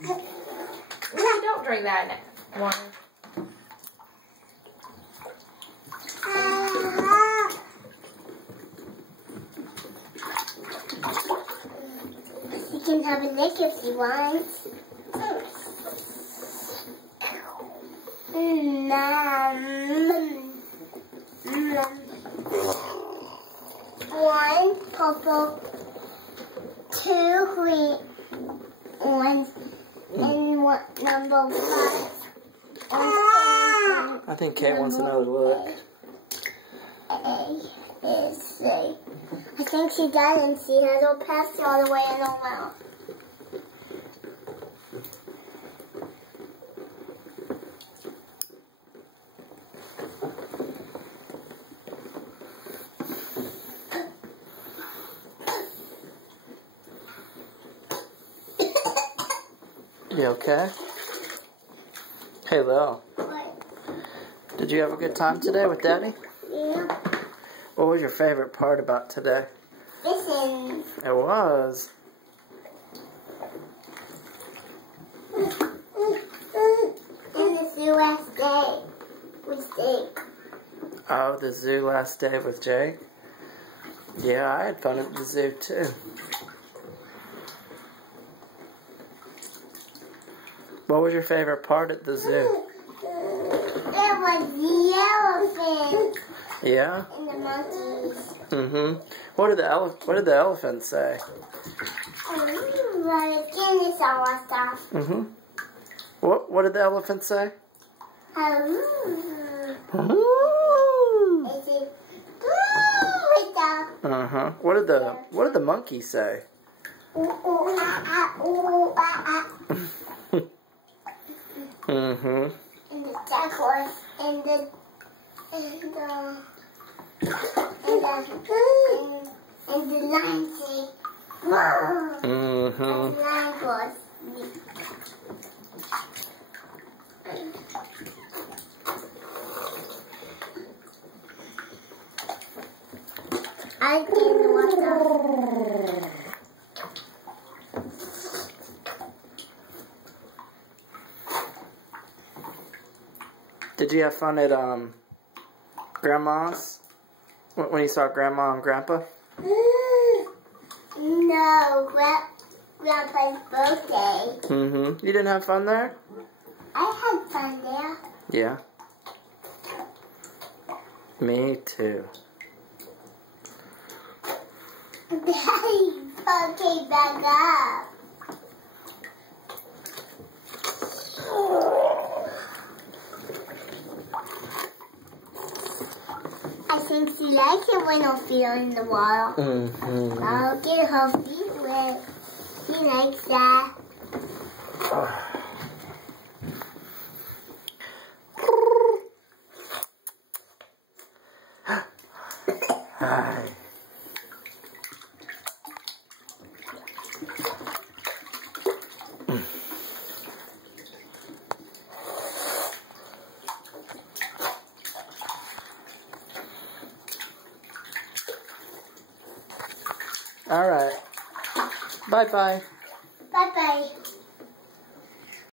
Really don't drink that water. You can have a lick if you want. One purple, two green ones, and one number 5. I think Kate wants another look. A is C. I think she does, and she has her pasty all the way in her mouth. You okay? Hey, Lil. What? Did you have a good time today with Daddy? Yeah. What was your favorite part about today? Listen. It was. And it's the last day with Jake. Oh, the zoo last day with Jake? Yeah, I had fun at the zoo too. What was your favorite part at the zoo? There was the elephant. Yeah? And the monkeys. Mm-hmm. What did the elephant say? But again, it's all stuff. Mm-hmm. What did the elephant say? Uh-huh. What did the monkey say? Mm-hmm. And the jaguars and the lion say, Mm-hmm. and the lion goes. I didn't want to. Did you have fun at Grandma's? When you saw Grandma and Grandpa? No, Grandpa's birthday. Mm-hmm. You didn't have fun there? I had fun there. Yeah. Me too. Daddy came back up. I think she likes it when her feet are in the water. Mm-hmm. I'll get her feet wet. She likes that. Hi. All right. Bye-bye. Bye-bye.